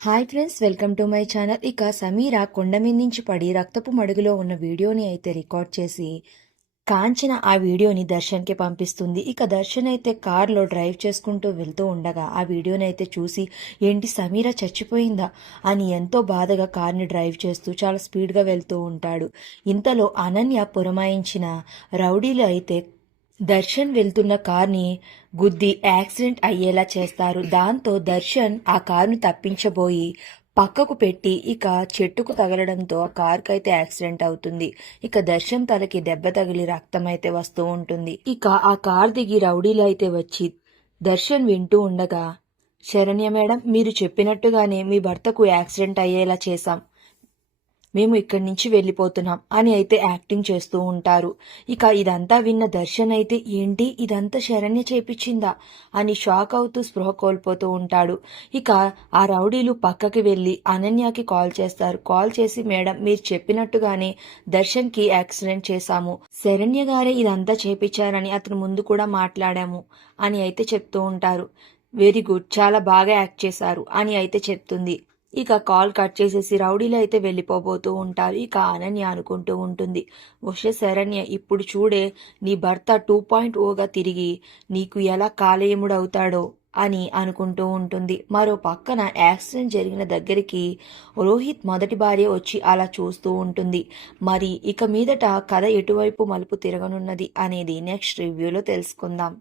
Hi friends welcome to my channel. ఇక సమీర కొండ మీద నుంచి పడి రక్తపు మడుగులో ఉన్న వీడియోని అయితే రికార్డ్ చేసి కాంచన ఆ వీడియోని దర్శన్కి పంపిస్తుంది. ఇక దర్శన్ అయితే కార్లో డ్రైవ్ చేసుకుంటూ వెళ్తూ ఉండగా ఆ వీడియోని అయితే చూసి ఏంటి సమీర చచ్చిపోయిందా? అని ఎంతో బాధగా కార్ని డ్రైవ్ చేస్తూ చాలా స్పీడ్గా వెళ్తూ ఉంటాడు. ఇంతలో అనన్య పురమాయించిన రౌడీలు అయితే దర్శన్ వెళ్తున్న కార్ని గుద్ది యాక్సిడెంట్ అయ్యేలా చేస్తారు. దాంతో దర్శన్ ఆ కారును తప్పించబోయి పక్కకు పెట్టి ఇక చెట్టుకు తగలడంతో ఆ కారుకు అయితే యాక్సిడెంట్ అవుతుంది. ఇక దర్శన్ తలకి దెబ్బ తగిలి రక్తం అయితే వస్తూ ఉంటుంది. ఇక ఆ కార్ దిగి రౌడీలు అయితే వచ్చి దర్శన్ వింటూ ఉండగా శరణ్య మేడం మీరు చెప్పినట్టుగానే మీ భర్తకు యాక్సిడెంట్ అయ్యేలా చేశాం. మేము ఇక్కడి నుంచి వెళ్ళిపోతున్నాం అని అయితే యాక్టింగ్ చేస్తూ ఉంటారు. ఇక ఇదంతా విన్న దర్శన్ అయితే ఏంటి ఇదంతా శరణ్య చేపించిందా అని షాక్ అవుతూ స్పృహ కోల్పోతూ ఉంటాడు. ఇక ఆ రౌడీలు పక్కకి వెళ్ళి అనన్యకి కాల్ చేస్తారు. కాల్ చేసి మేడం మీరు చెప్పినట్టుగానే దర్శన్కి యాక్సిడెంట్ చేశాము. శరణ్య గారే ఇదంతా చేపించారని అతను ముందు కూడా మాట్లాడాము అని అయితే చెప్తూ ఉంటారు. వెరీ గుడ్ చాలా బాగా యాక్ట్ చేశారు అని అయితే చెప్తుంది. ఇక కాల్ కట్ చేసేసి రౌడీలు అయితే వెళ్ళిపోబోతూ ఉంటారు. ఇక అనన్య అనుకుంటూ ఉంటుంది. ఉష శరణ్య ఇప్పుడు చూడే నీ భర్త టూ పాయింట్ ఓగా తిరిగి నీకు ఎలా కాలేయముడవుతాడో అని అనుకుంటూ ఉంటుంది. మరో పక్కన యాక్సిడెంట్ జరిగిన దగ్గరికి రోహిత్ మొదటి భార్య వచ్చి అలా చూస్తూ ఉంటుంది. మరి ఇక మీదట కథ ఎటువైపు మలుపు తిరగనున్నది అనేది నెక్స్ట్ రివ్యూలో తెలుసుకుందాం.